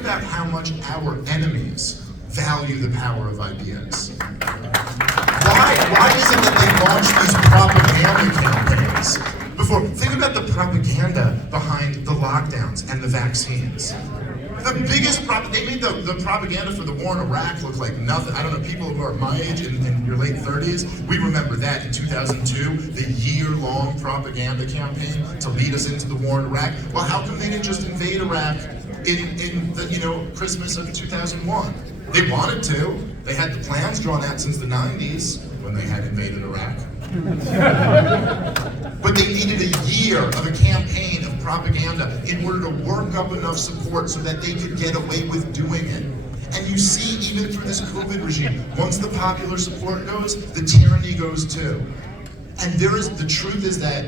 about how much our enemies value the power of ideas. Why is it that they launch these propaganda campaigns? Think about the propaganda behind the lockdowns and the vaccines. The biggest they made the propaganda for the war in Iraq look like nothing. I don't know, people who are my age in your late 30s, we remember that in 2002, the year-long propaganda campaign to lead us into the war in Iraq. Well, how come they didn't just invade Iraq in the Christmas of 2001? They wanted to. They had the plans drawn out since the 90s when they had invaded Iraq. But they needed a year of a campaign of propaganda in order to work up enough support so that they could get away with doing it. And you see, even through this COVID regime, once the popular support goes, the tyranny goes too. And the truth is that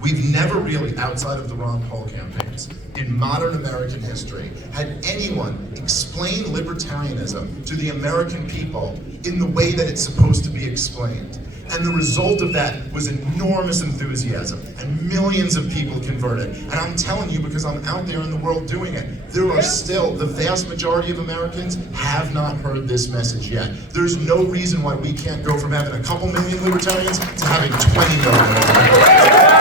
we've never really, outside of the Ron Paul campaigns, in modern American history, had anyone explain libertarianism to the American people in the way that it's supposed to be explained. And the result of that was enormous enthusiasm, and millions of people converted. And I'm telling you, because I'm out there in the world doing it, there are still, the vast majority of Americans have not heard this message yet. There's no reason why we can't go from having a couple million libertarians to having 20 million.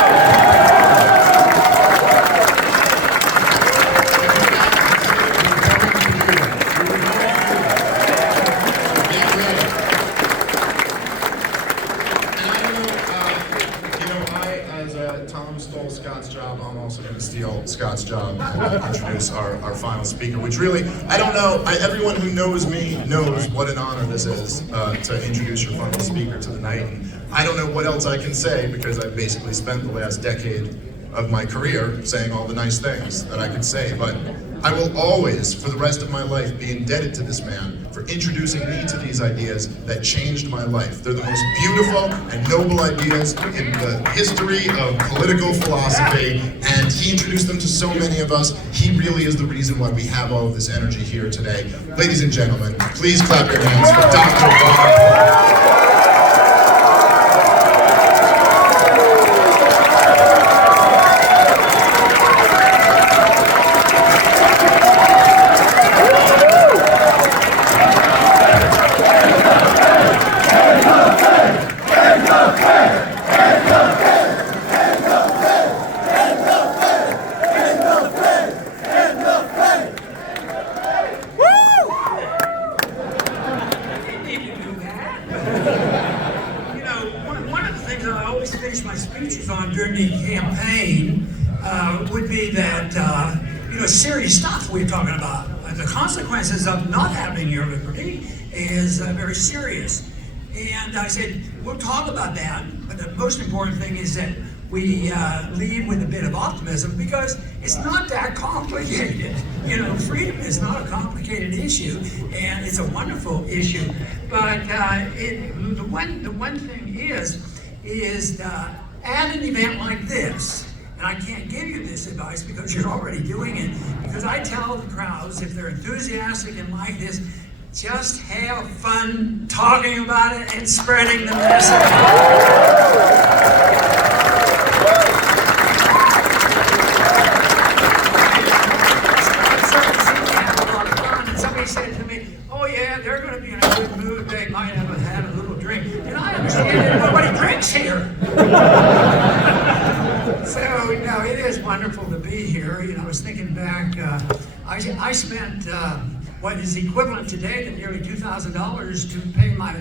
Scott's job and introduce our final speaker, which really, I don't know, everyone who knows me knows what an honor this is to introduce your final speaker to the night. And I don't know what else I can say because I've basically spent the last decade of my career saying all the nice things that I could say, but I will always, for the rest of my life, be indebted to this man for introducing me to these ideas that changed my life. They're the most beautiful and noble ideas in the history of political philosophy, and he introduced them to so many of us. He really is the reason why we have all of this energy here today. Ladies and gentlemen, please clap your hands for Dr. Ron. Serious stuff we're talking about. The consequences of not having your liberty is very serious. And I said, we'll talk about that, but the most important thing is that we leave with a bit of optimism because it's not that complicated. Freedom is not a complicated issue, and it's a wonderful issue. But the one thing is at an event like this, and I can't give you this advice because you're already doing it, because I tell the crowds, if they're enthusiastic and like this, just have fun talking about it and spreading the message. And somebody said to me, oh yeah, they're going to be in a good mood, they might have had a little drink. And I understand that nobody drinks here. So, it is wonderful to be here. I was thinking back, I spent what is equivalent today to nearly $2,000 to pay my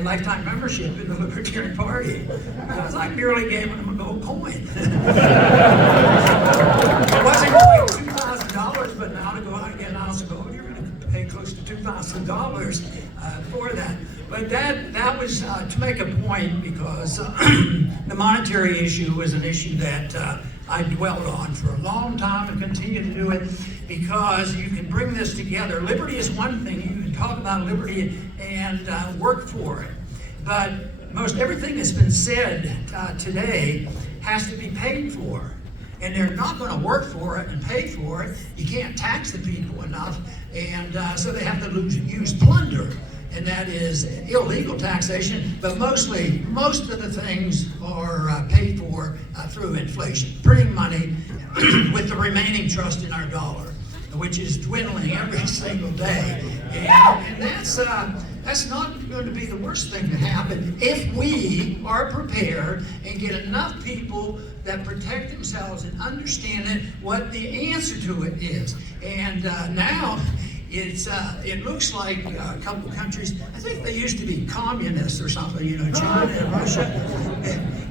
lifetime membership in the Libertarian Party. Because I merely gave them a gold coin. It wasn't quite $2,000, but now to go out and get an ounce of gold, you're going to pay close to $2,000 for that. But that was to make a point because the monetary issue was an issue that I dwelled on for a long time and continue to do it because you can bring this together. Liberty is one thing. You can talk about liberty and work for it. But most everything that's been said today has to be paid for. And they're not going to work for it and pay for it. You can't tax the people enough. And so they have to use plunder. And that is illegal taxation, but most of the things are paid for through inflation, printing money with the remaining trust in our dollar. which is dwindling every single day. And that's not going to be the worst thing to happen if we are prepared and get enough people that protect themselves and understand what the answer to it is. And now it looks like a couple of countries, I think they used to be communists or something, you know, China and Russia.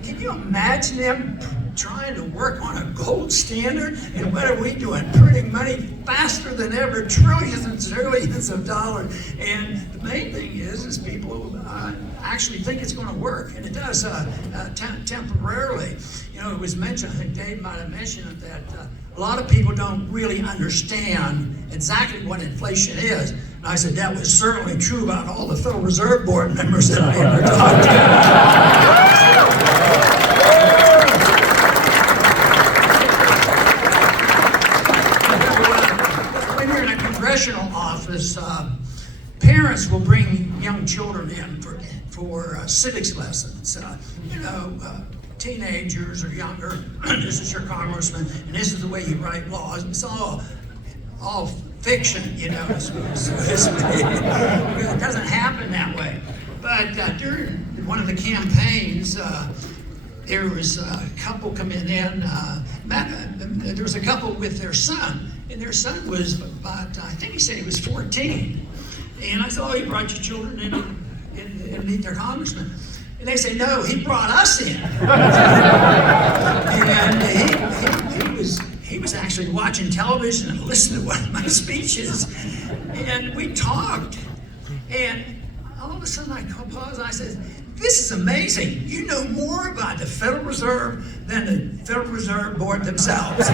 Can you imagine them trying to work on a gold standard? And what are we doing? Printing money faster than ever, trillions and trillions of dollars. And the main thing is people actually think it's going to work, and it does temporarily. You know, it was mentioned, I think Dave might have mentioned it, that a lot of people don't really understand exactly what inflation is. And I said that was certainly true about all the Federal Reserve Board members that I ever talked to. When you're in a congressional office, parents will bring young children in for civics lessons. Teenagers or younger, this is your congressman, and this is the way you write laws. It's all fiction, you know. It doesn't happen that way. But during one of the campaigns, there was a couple coming in. There was a couple with their son, and their son was about, I think he said he was 14. And I thought, oh, you brought your children in and meet their congressman. And they say, no, he brought us in. And he was actually watching television and listening to one of my speeches. And we talked. And all of a sudden I paused and I said, this is amazing. You know more about the Federal Reserve than the Federal Reserve Board themselves.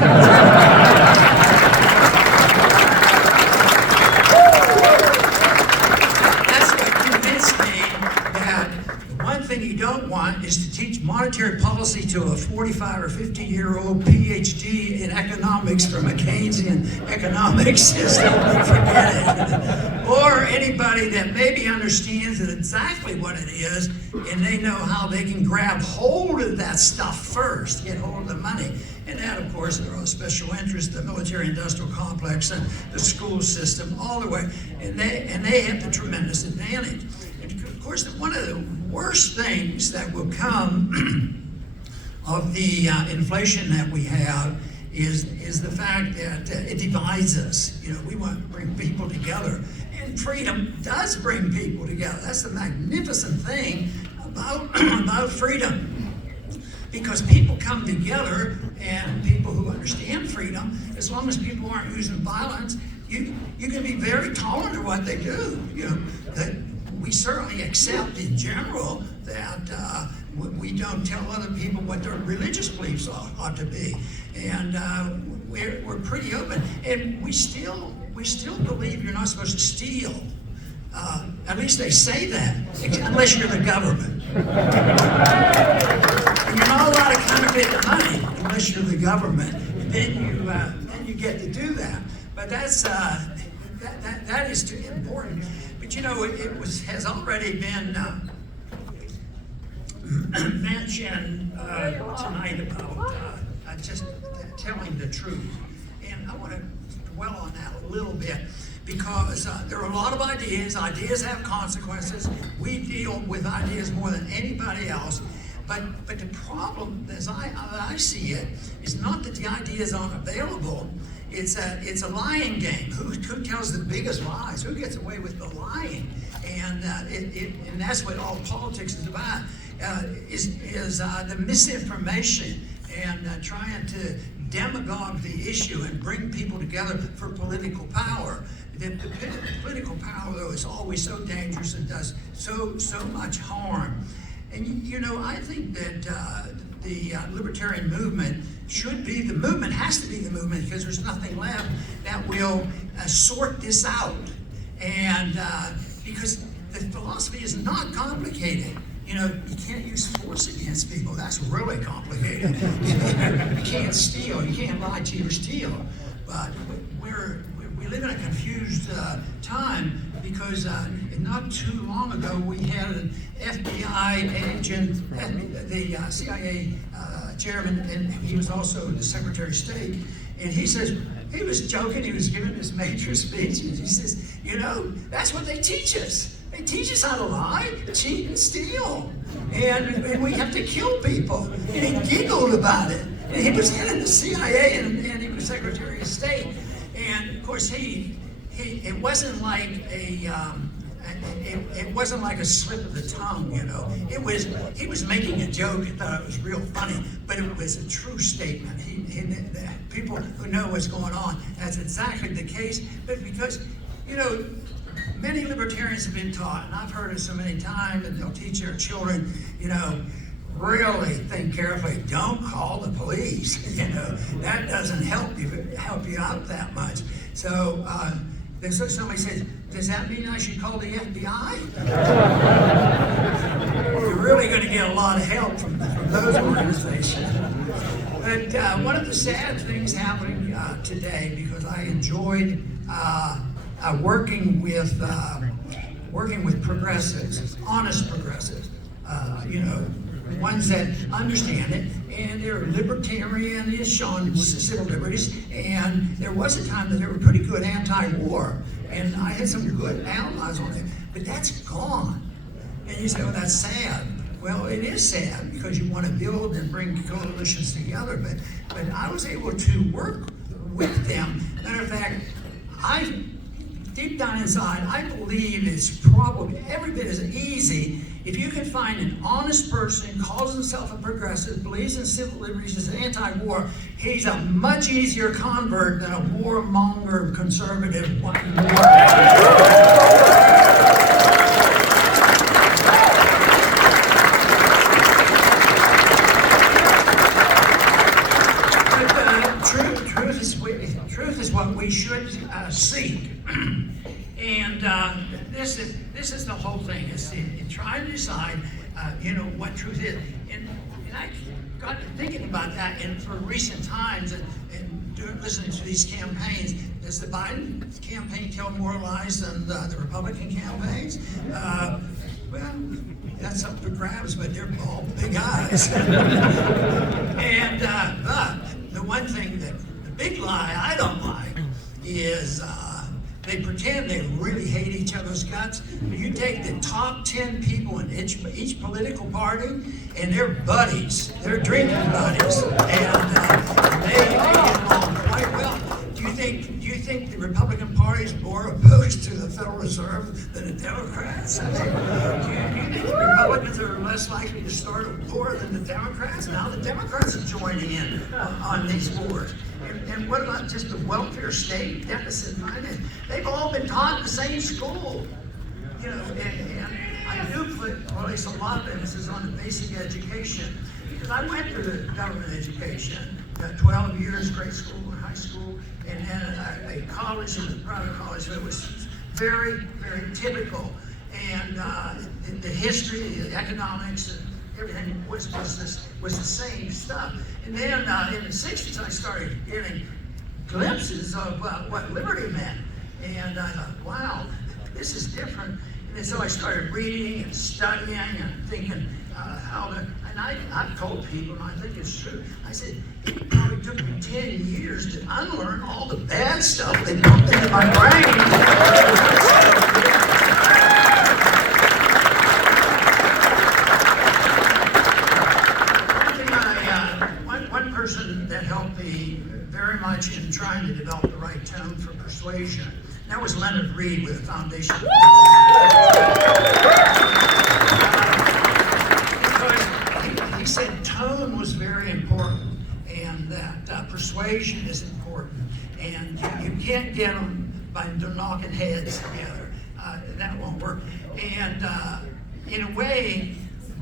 You don't want is to teach monetary policy to a 45 or 50-year-old PhD in economics from a Keynesian economics system. Forget it. Or anybody that maybe understands exactly what it is, and they know how they can grab hold of that stuff first, get hold of the money. And that, of course, there are special interests, the military-industrial complex and the school system, all the way. And they have the tremendous advantage. Of course, one of the worst things that will come of the inflation that we have is the fact that it divides us. You know, we want to bring people together, and freedom does bring people together. That's the magnificent thing about freedom. Because people come together, and people who understand freedom, as long as people aren't using violence, you can be very tolerant of what they do. You know, that we certainly accept in general that we don't tell other people what their religious beliefs ought to be, and we're pretty open. And we still believe you're not supposed to steal. At least they say that, unless you're the government. And you're not allowed to counterfeit the money unless you're the government. And then you get to do that. But that is too important. But you know, it has already been mentioned tonight about just telling the truth. And I want to dwell on that a little bit, because there are a lot of ideas. Ideas have consequences. We deal with ideas more than anybody else. But the problem, as I see it, is not that the ideas aren't available. It's a lying game. Who tells the biggest lies? Who gets away with the lying? And and that's what all politics is about. Is the misinformation and trying to demagogue the issue and bring people together for political power. The political power, though, is always so dangerous and does so much harm. And you know, I think that the libertarian movement should be the movement, has to be the movement, because there's nothing left that will sort this out. And because the philosophy is not complicated. You know, you can't use force against people. That's really complicated. You can't steal. You can't lie, cheat, or steal. But we live in a confused time, because not too long ago we had an FBI agent, the CIA chairman, and he was also the Secretary of State, and he says, he was joking. He was giving this major speech, and he says, that's what they teach us. They teach us how to lie, cheat, and steal. And we have to kill people. And he giggled about it. And he was head of the CIA, and he was Secretary of State. And of course, it wasn't like it wasn't like a slip of the tongue, he was making a joke and thought it was real funny, but it was a true statement. People who know what's going on, that's exactly the case. But because, many libertarians have been taught, and I've heard it so many times, and they'll teach their children, really think carefully. Don't call the police. That doesn't help you out that much. So somebody says, does that mean I should call the FBI? You're really going to get a lot of help from those organizations. But one of the sad things happening today, because I enjoyed working with progressives, honest progressives, ones that understand it, and they're libertarian-ish on civil liberties, and there was a time that they were pretty good anti-war, and I had some good allies on it, but that's gone. And you say, well, that's sad. Well, it is sad, because you want to build and bring coalitions together, but I was able to work with them. Matter of fact, deep down inside, I believe it's probably every bit as easy if you can find an honest person, calls himself a progressive, believes in civil liberties, is anti-war. He's a much easier convert than a warmonger conservative wanting war. Truth is what we should seek. And this is the whole thing. Is trying to decide, what truth is. And I got to thinking about that, and for recent times, and listening to these campaigns, does the Biden campaign tell more lies than the Republican campaigns? Well, that's up for grabs, but they're all big eyes. And the one thing the big lie I don't like is they pretend they really hate each other's guts. You take the top 10 people in each political party, and they're buddies. They're drinking buddies, and they get along quite well. Do you think the Republican Party is more opposed to the Federal Reserve than the Democrats? Do you think the Republicans are less likely to start a war than the Democrats? Now the Democrats are joining in on these wars. And what about just the welfare state, deficit finance? They've all been taught in the same school. And I do put place a lot of emphasis on the basic education, because I went through the government education, got 12 years, grade school and high school, and then a college, and a private college, so it was very, very typical. And the history, the economics, and everything was the same stuff. And then in the 60s, I started getting glimpses of what liberty meant. And I thought, wow, this is different. And so I started reading and studying and thinking how to, and I've told people, and I think it's true, I said, it probably took me 10 years to unlearn all the bad stuff that dumped into my brain. One person that helped me very much in trying to develop the right tone for Persuasion, that was Leonard Reed with the Foundation. Because he said tone was very important, and that persuasion is important, and you can't get them by knocking heads together. That won't work. And in a way,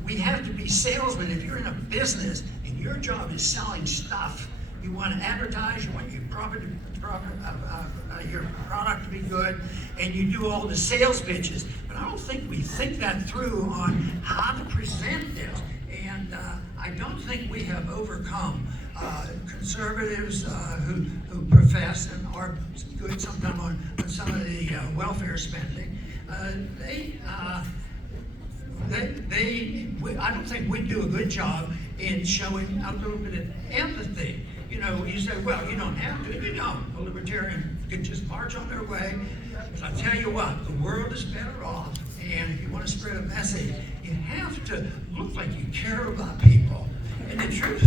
we have to be salesmen. If you're in a business and your job is selling stuff, you want to advertise, you want your product to be good, and you do all the sales pitches. But I don't think we think that through on how to present this. And I don't think we have overcome conservatives who profess and are good sometimes on some of the welfare spending. I don't think we do a good job in showing a little bit of empathy. you know, you say, well, you don't have to. You don't. A libertarian can just march on their way. But I tell you what, the world is better off. And if you want to spread a message, you have to look like you care about people. And the truth.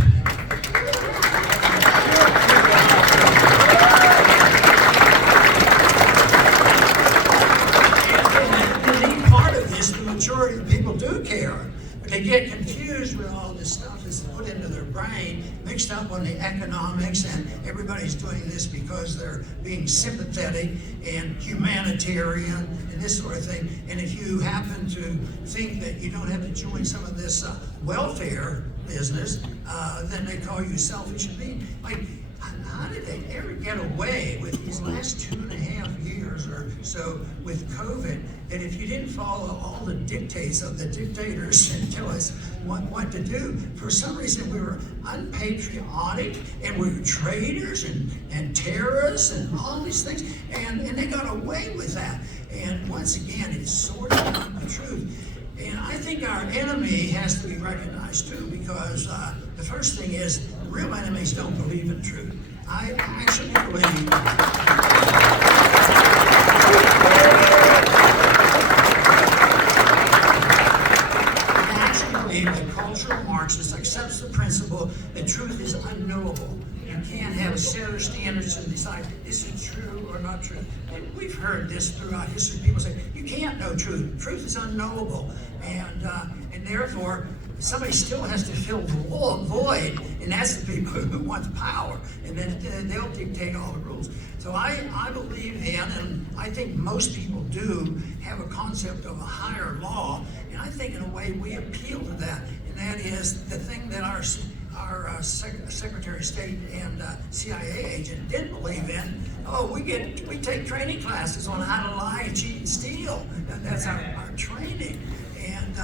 The majority of people do care, but they get confused with all this stuff that's put into their brain, mixed up on the economics, and everybody's doing this because they're being sympathetic and humanitarian and this sort of thing. And if you happen to think that you don't have to join some of this welfare business, then they call you selfish and mean. Like, how did they ever get away with these last 2.5 years or so with COVID, that if you didn't follow all the dictates of the dictators and tell us what to do, for some reason we were unpatriotic and we were traitors and terrorists and all these things, and they got away with that. And once again, it's sort of not the truth. And I think our enemy has to be recognized too, because the first thing is, real enemies don't believe in truth. I actually believe the cultural Marxist accepts the principle that truth is unknowable. You can't have a set of standards and decide this is true or not true. And we've heard this throughout history. People say you can't know truth. Truth is unknowable, and therefore somebody still has to fill the void, and that's the people who want power, and then they'll dictate all the rules. So I believe in, and I think most people do, have a concept of a higher law, and I think in a way we appeal to that, and that is the thing that our Secretary of State and CIA agent didn't believe in. Oh, we take training classes on how to lie, cheat, and steal. That's our training, and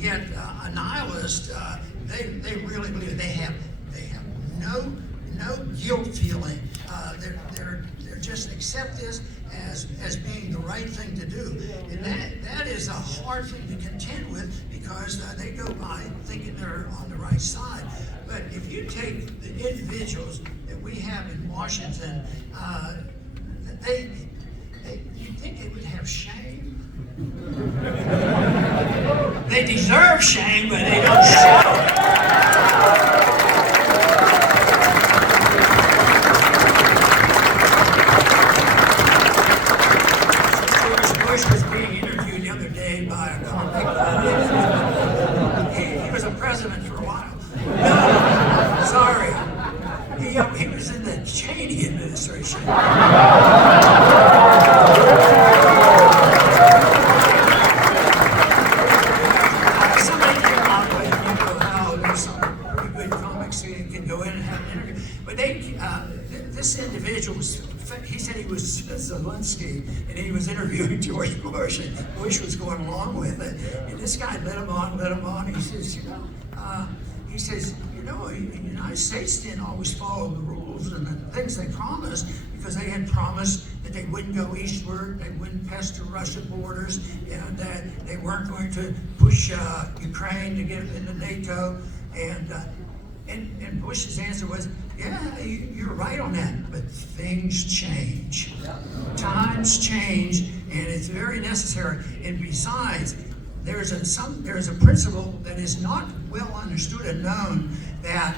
yet a nihilist, they really believe it. They have no guilt feeling. They're just accept this as being the right thing to do, and that is a hard thing to contend with, because they go by thinking they're on the right side. But if you take the individuals that we have in Washington, you'd think they would have shame. They deserve shame, but they don't show it. Bush was being interviewed the other day by a convict. He was a president for a while. No, sorry. He was in the Cheney administration. Somebody came out with, how there's some pretty good comics who can go in and have an interview. But this individual he said he was Zelensky, and he was interviewing George Bush, and Bush was going along with it. And this guy led him on. He says, the United States didn't always follow the rules and the things they promised, because they had promised that they wouldn't go eastward, they wouldn't pester Russia borders, and that they weren't going to push Ukraine to get into NATO. And Bush's answer was, yeah, you're right on that, but things change. Times change, and it's very necessary. And besides, there's a principle that is not well understood and known, that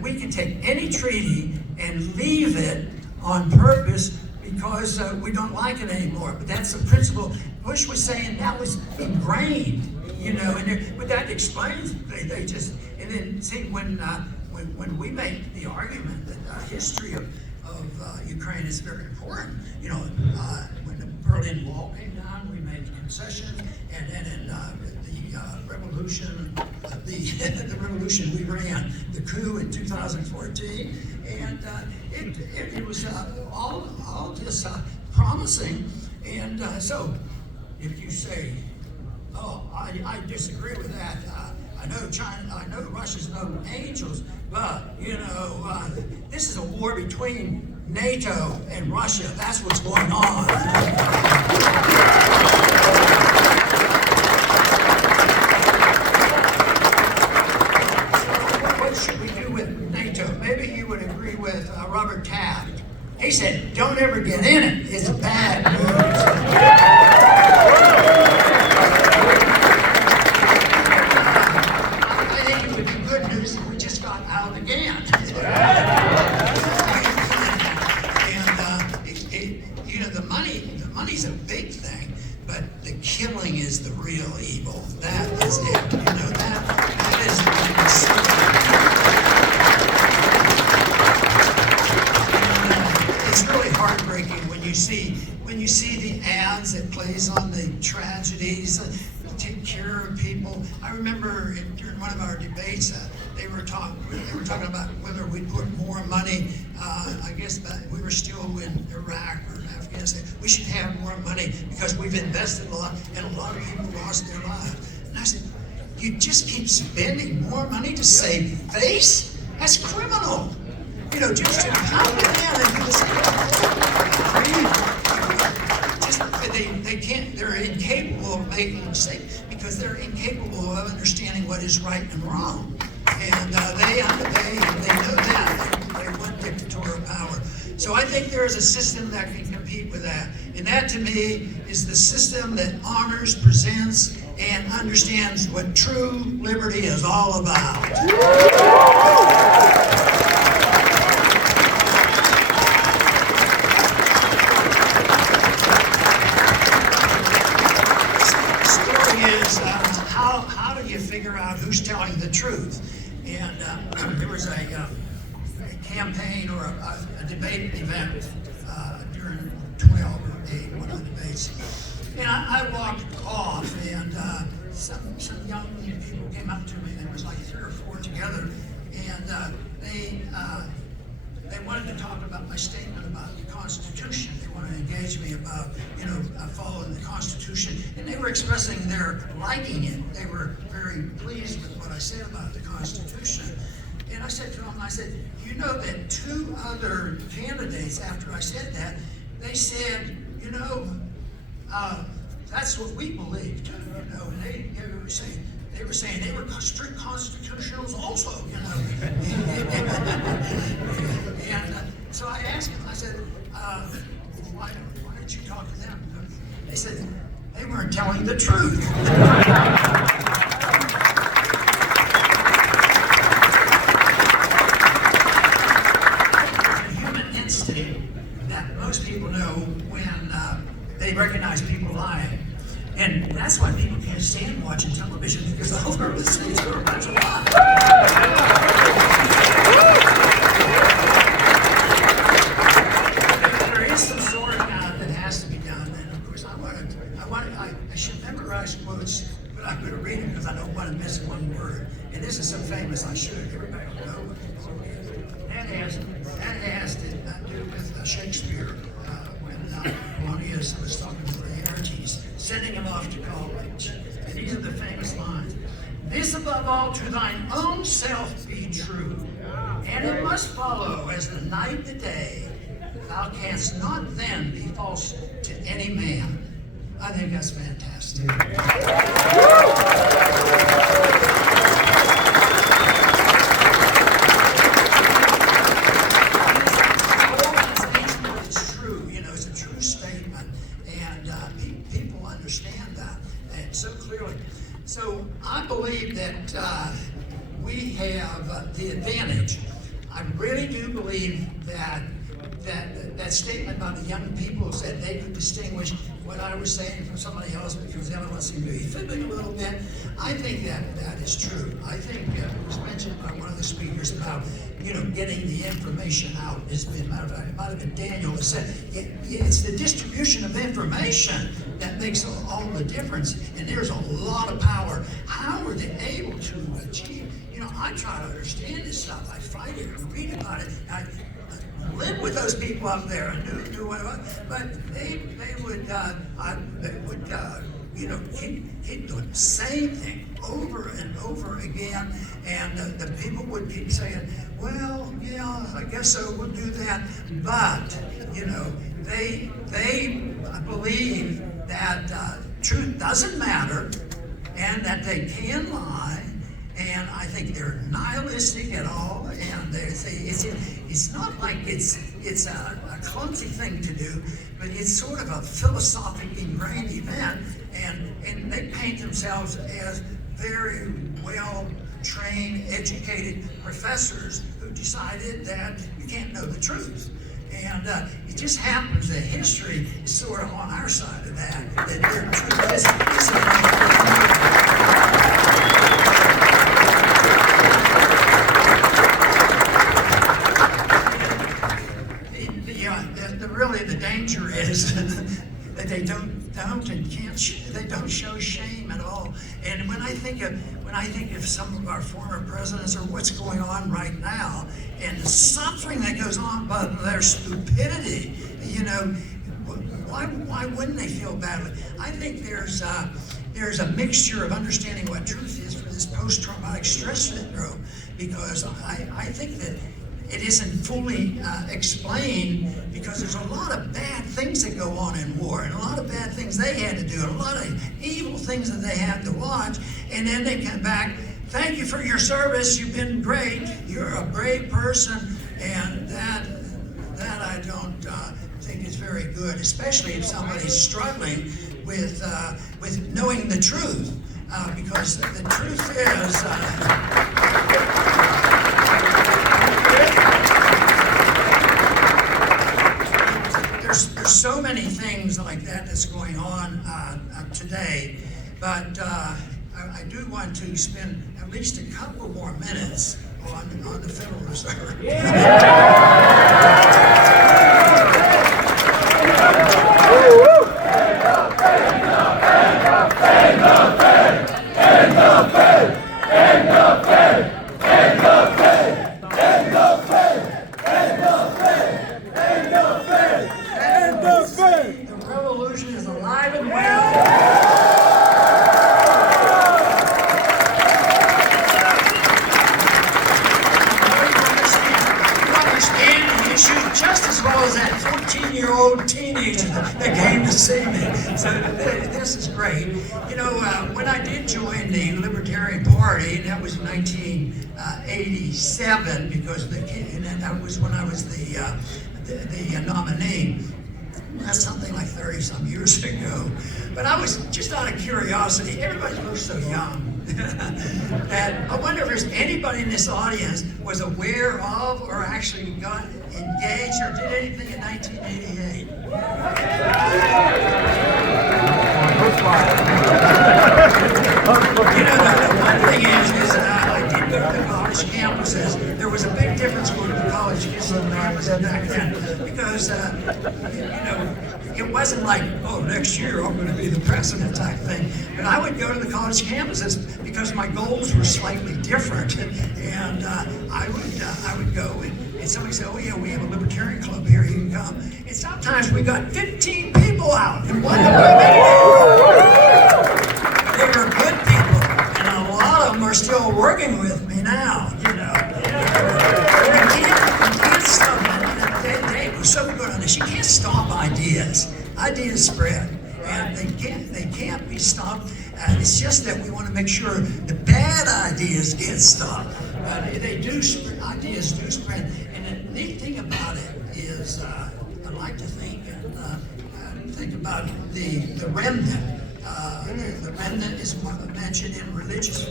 we can take any treaty and leave it on purpose because we don't like it anymore. But that's the principle. Bush was saying that was ingrained. But that explains, they just, and then see, when we make the argument that the history of Ukraine is very important, when the Berlin Wall came down, we made concessions, and then in the revolution, the revolution we ran, the coup in 2014, and it was all just promising, and so if you say, oh, I disagree with that. I know Russia's no angels, but this is a war between NATO and Russia. That's what's going on. So what Taft. He said, don't ever get in it. It's bad news. I think it would be good news if we just got out again. And the money's a big thing, but the killing is the real evil. That is it. That is it's really heartbreaking when you see the ads that plays on the tragedies. Take care of people. I remember during one of our debates, they were talking about whether we'd put more money. I guess we were still in Iraq or Afghanistan. We should have more money because we've invested a lot, and a lot of people lost their lives. And I said, you just keep spending more money to save face? That's criminal. Just to come in and do this. They can't. They're incapable of making mistakes because they're incapable of understanding what is right and wrong, and they know that. They want dictatorial power. So I think there is a system that can compete with that, and that to me is the system that honors, presents, and understands what true liberty is all about. How do you figure out who's telling the truth? And there was a campaign or a debate event during 12 or 8, one of the debates. And I walked off, and some young people came up to me. There was like 3 or 4 together, and they wanted to talk about my statement about the Constitution. They wanted to engage me about, following the Constitution. And they were expressing their liking it. They were very pleased with what I said about the Constitution. And I said to them, that 2 other candidates, after I said that, they said, that's what we believe too, and they were saying they were strict constitutionals also, And so I asked them, I said, why didn't you talk to them? They said, they weren't telling the truth. It's a human instinct that most people know when they recognize people lying. And that's why people can't stand watching television, because all they're listening to are a bunch of lies. There is some sorting out that has to be done, and of course I should memorize quotes, but I'm going to read it because I don't want to miss one word. And this is so famous, I should. Everybody will know what that has to do with Shakespeare when Polonius was talking to Laertes, sending him off to college. And these are the famous lines. This above all to thine own self be true, and it must follow as the night the day. Thou canst not then be false to any man. I think that's fantastic. It's true, it's a true statement, and people understand that and so clearly. So I believe that we have the advantage. I really do believe that statement about the young people who said they could distinguish what I was saying from somebody else because the other one seemed to be fibbing a little bit. I think that is true. I think it was mentioned by one of the speakers about getting the information out. It might have been Daniel that said it's the distribution of information that makes all the difference. And there's a lot of power. How are they able to achieve? I try to understand this stuff. I fight it and read about it. I live with those people up there and do whatever, but they would keep doing the same thing over and over again, and the people would keep saying, well, yeah, I guess so, we'll do that, but they believe that truth doesn't matter and that they can lie. And I think they're nihilistic at all, and they say it's not like it's it's a clumsy thing to do, but it's sort of a philosophic ingrained event, and they paint themselves as very well trained, educated professors who decided that you can't know the truth. And it just happens that history is sort of on our side of that their truth is really the danger is that they don't and they don't show shame at all. And when I think of some of our former presidents or what's going on right now and the suffering that goes on by their stupidity, you know, why wouldn't they feel badly? I think there's a mixture of understanding what truth is for this post-traumatic stress syndrome, because I think that it isn't fully explained, because there's a lot of bad things that go on in war, and a lot of bad things they had to do, and a lot of evil things that they had to watch, and then they come back, thank you for your service, you've been great, you're a brave person, and that I don't think is very good, especially if somebody's struggling with knowing the truth, because the truth is, there's so many things like that that's going on today, but I do want to spend at least a couple more minutes on the Federal Reserve. The revolution is alive and well. You understand the issue just as well as that 14-year-old teenager that came to see me. So this is great. You know, when I did join the Libertarian Party, and that was 1987, because that was when I was the nominee. That's something like 30-some years ago. But I was just out of curiosity. Everybody looks so young. And I wonder if there's anybody in this audience was aware of or actually got engaged or did anything in 1988. You know, the one thing is I did go to the college campuses. There was a big difference going to the college campuses back then, because you know, it wasn't like, oh, next year I'm going to be the president type thing. But I would go to the college campuses because my goals were slightly different, and I would go and somebody said, oh yeah, we have a Libertarian club here, you can come. And sometimes we got 15 people out in one They were good people, and a lot of them are still working with me now, you know. You can't stop it. They were so good on this. You can't stop ideas. Ideas spread, and they can't be stopped. It's just that we want to make sure the bad ideas get stopped. They do. Ideas do spread, and the neat thing about it is, I like to think about the remnant. The remnant is mentioned in religious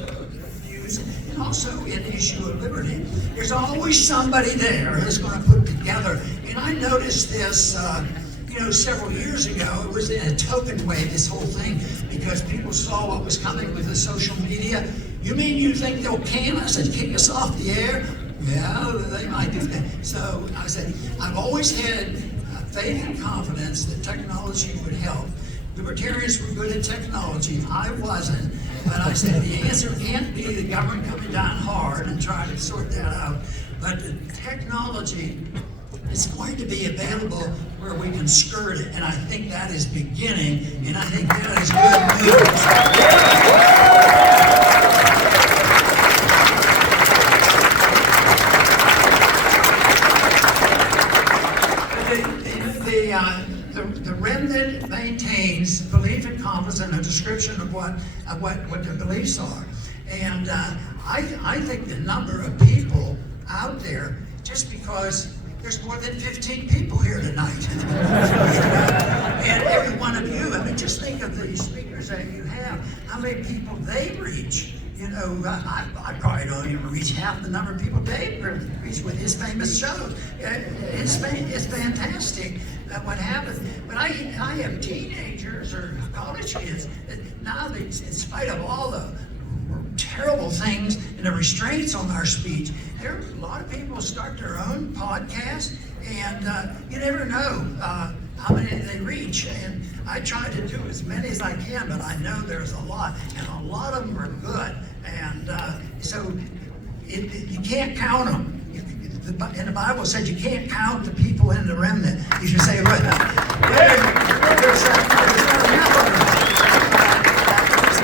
views and also in the issue of liberty. There's always somebody there who's going to put together. And I noticed this, you know, several years ago. It was in a token way, this whole thing, because people saw what was coming with the social media. You mean you think they'll can us and kick us off the air? Yeah, they might do that. So I said, I've always had faith and confidence that technology would help. Libertarians were good at technology. I wasn't. But I said the answer can't be the government coming down hard and trying to sort that out. But the technology is going to be available where we can skirt it. And I think that is beginning. And I think that is good news. The remnant maintains belief and confidence and a description of what their beliefs are. And I think the number of people out there, just because there's more than 15 people here tonight. And every one of you, I mean, just think of the speakers that you have, how many people they reach. You know, I probably don't even reach half the number of people Dave reached with his famous shows. It's fantastic what happens. But I have teenagers or college kids that now, in spite of all the terrible things and the restraints on our speech, there are a lot of people who start their own podcast, and you never know how many they reach. And I try to do as many as I can, but I know there's a lot, and a lot of them are good. And so you can't count them. And the Bible said you can't count the people in the remnant. You should say, there's a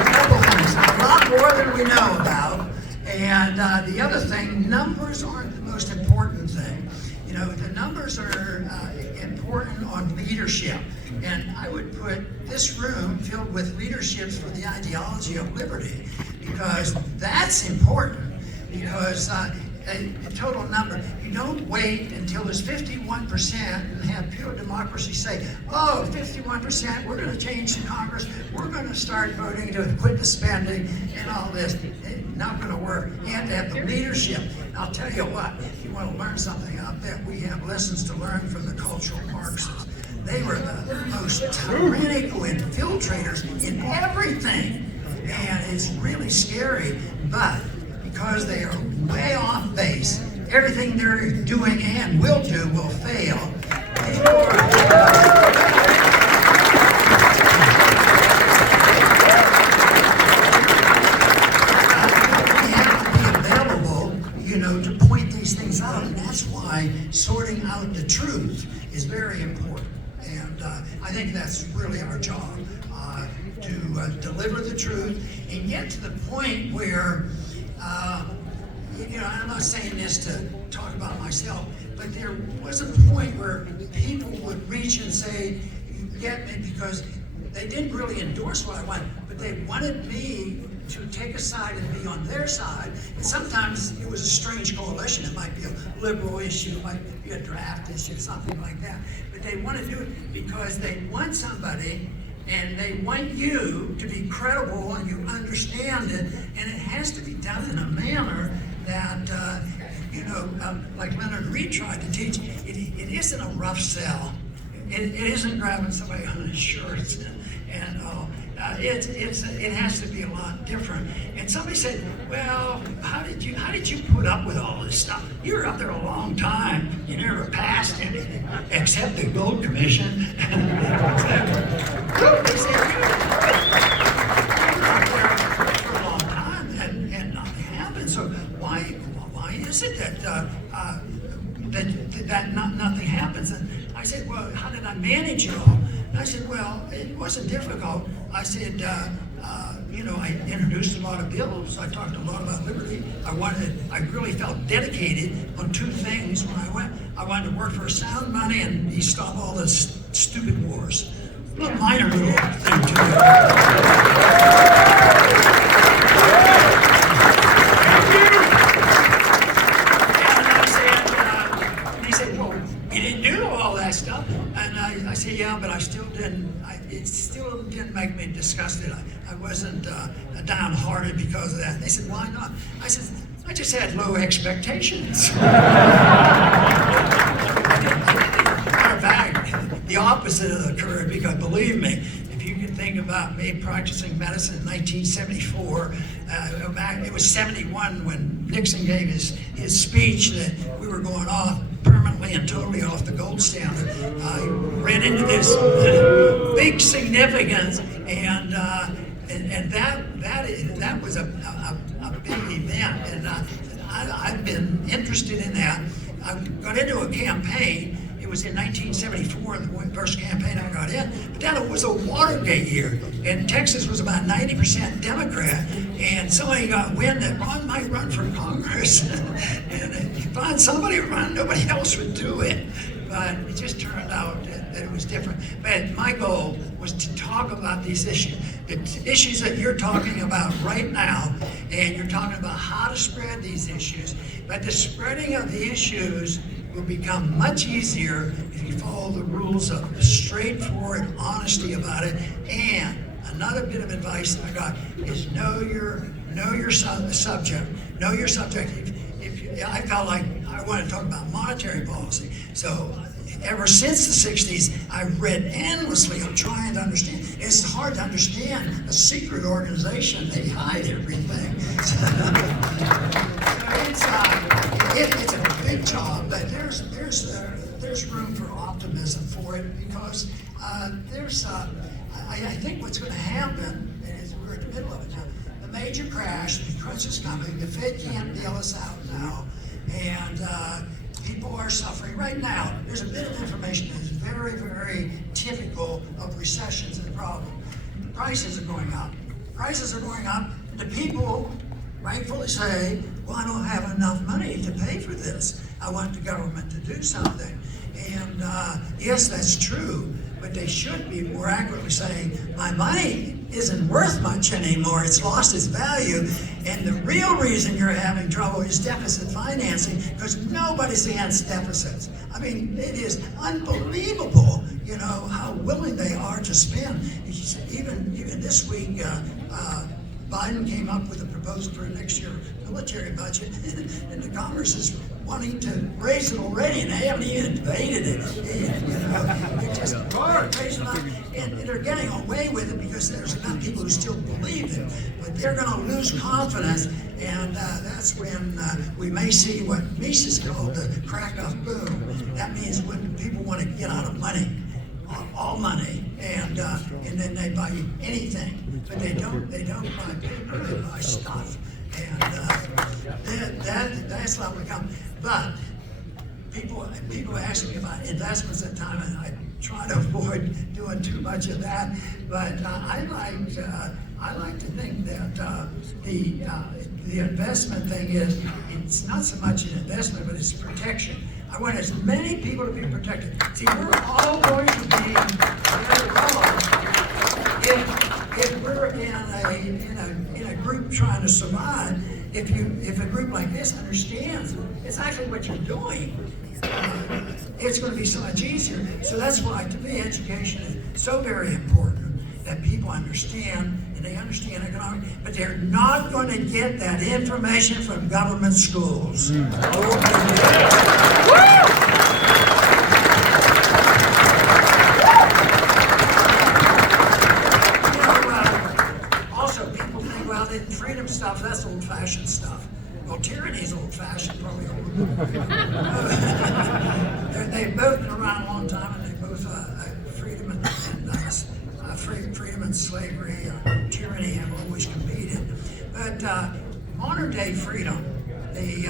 couple things, a lot more than we know about. And the other thing, numbers aren't the most important thing. You know, the numbers are important on leadership. And I would put this room filled with leaderships for the ideology of liberty, because that's important. Because the total number, you don't wait until there's 51% and have pure democracy say, oh, 51%, we're going to change the Congress, we're going to start voting to quit the spending and all this. It's not going to work. You have to have the leadership. And I'll tell you what, if you want to learn something out there, we have lessons to learn from the cultural Marxists. They were the most tyrannical infiltrators in everything. And it's really scary, but because they are way off base, everything they're doing and will do will fail. We have to be available, you know, to point these things out, and that's why sorting out the truth is very important. And I think that's really our job, to deliver the truth and get to the point where, you know, I'm not saying this to talk about myself, but there was a point where people would reach and say, you get me, because they didn't really endorse what I wanted, but they wanted me to take a side and be on their side. And sometimes it was a strange coalition. It might be a liberal issue, it might be a draft issue, something like that. But they want to do it because they want somebody, and they want you to be credible and you understand it, and it has to be done in a manner that, you know, like Leonard Reed tried to teach, it isn't a rough sell. It isn't grabbing somebody on his shirts and it has to be a lot different. And somebody said, well, how did you put up with all this stuff? You were up there a long time. You never passed anything except the Gold Commission. They said, you were up there for a long time and nothing happened. So why is it that nothing happens? And I said, well, how did I manage it all? And I said, well, it wasn't difficult. I said, you know, I introduced a lot of bills. I talked a lot about liberty. I really felt dedicated on two things when I went. I wanted to work for sound money and stop all this stupid wars. A little minor little thing to do. Stuff, and I said, yeah, but I still didn't. It still didn't make me disgusted. I wasn't downhearted because of that. They said, why not? I said, I just had low expectations. Matter of fact, the opposite occurred, because believe me, if you can think about me practicing medicine in 1974, it was 71 when Nixon gave his speech that we were going off permanently and totally off the gold standard. I ran into this big significance, and that was a big event, and I've been interested in that. I got into a campaign. It was in 1974, the first campaign I got in, but then it was a Watergate year, and Texas was about 90% Democrat, and somebody got wind that Ron might run for Congress, and if you find somebody to run, nobody else would do it, but it just turned out that it was different. But my goal was to talk about these issues, the issues that you're talking about right now, and you're talking about how to spread these issues, but the spreading of the issues will become much easier if you follow the rules of straightforward honesty about it. And another bit of advice that I got is know your subject. Know your subject. I felt like I want to talk about monetary policy. So ever since the 60s, I've read endlessly. I'm trying to understand. It's hard to understand a secret organization. They hide everything. It's a big job, but there's room for optimism for it because I think what's going to happen is we're in the middle of it now. The major crash, the crunch is coming. The Fed can't bail us out now, and people are suffering right now. There's a bit of information that is very, very typical of recessions and problems. Prices are going up. Prices are going up. The people rightfully say, well, I don't have enough money to pay for this. I want the government to do something. And yes, that's true, but they should be more accurately saying, my money isn't worth much anymore. It's lost its value. And the real reason you're having trouble is deficit financing, because nobody's against deficits. I mean, it is unbelievable, how willing they are to spend. Even this week, Biden came up with a proposal for next year military budget, and the Congress is wanting to raise it already, and they haven't even debated it. They're just raising it up, and they're getting away with it because there's enough people who still believe it. But they're going to lose confidence, and that's when we may see what Mises called the crack of boom. That means when people want to get out of money, all money, and then they buy anything. But they don't buy paper, they buy stuff. And that's how we come. But people ask me about investments at the time, and I try to avoid doing too much of that. But I like to think that the investment thing it's not so much an investment, but it's protection. I want as many people to be protected. See, we're all going to be very well if we're in a group trying to survive. If a group like this understands it's actually what you're doing, it's going to be so much easier. So that's why, to me, education is so very important, that people understand, and they understand economics, but they're not going to get that information from government schools. Also, people think, well, the freedom stuff, that's old-fashioned stuff. Well, tyranny is old-fashioned, probably old. They've both been around a long time, and they both freedom and slavery, tyranny have always competed. But modern day freedom, the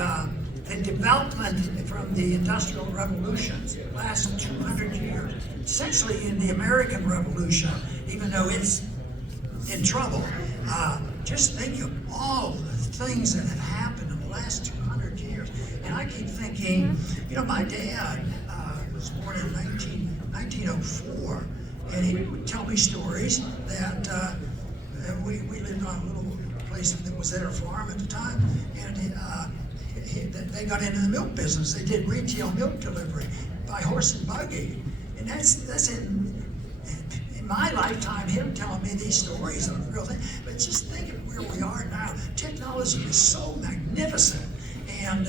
development from the Industrial Revolutions, last 200 years, essentially in the American Revolution, even though it's in trouble, just think of all the things that have happened in the last 200 years. And I keep thinking, my dad was born in 1904, and he would tell me stories that we lived on a little place that was their farm at the time, and they got into the milk business. They did retail milk delivery by horse and buggy, and that's in my lifetime, him telling me these stories are the real thing. But just think of where we are now. Technology is so magnificent, and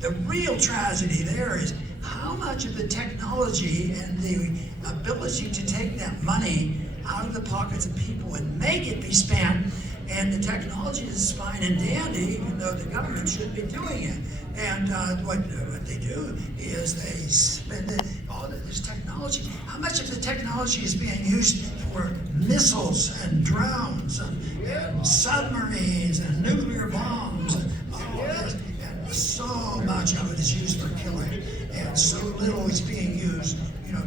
the real tragedy there is how much of the technology and the ability to take that money out of the pockets of people and make it be spent, and the technology is fine and dandy, even though the government should be doing it. And what they do is they spend all of this technology. How much of the technology is being used for missiles and drones and submarines and nuclear bombs and all this? And so much of it is used for killing, and so little is being used,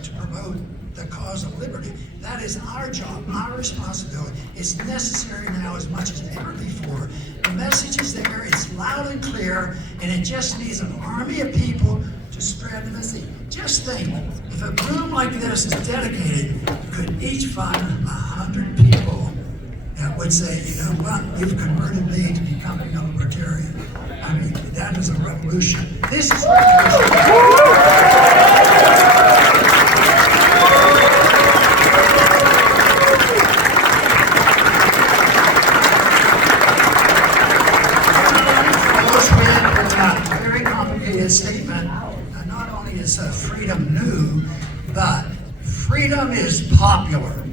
to promote the cause of liberty. That is our job, our responsibility. It's necessary now as much as ever before. The message is there, it's loud and clear, and it just needs an army of people to spread the message. Just think, if a room like this is dedicated, could each find 100 people that would say, you know, well, you've converted me to becoming a libertarian. I mean, that is a revolution. This is very complicated statement. Not only is freedom new, but freedom is popular.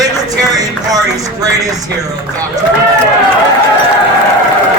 Libertarian Party's greatest hero, Dr.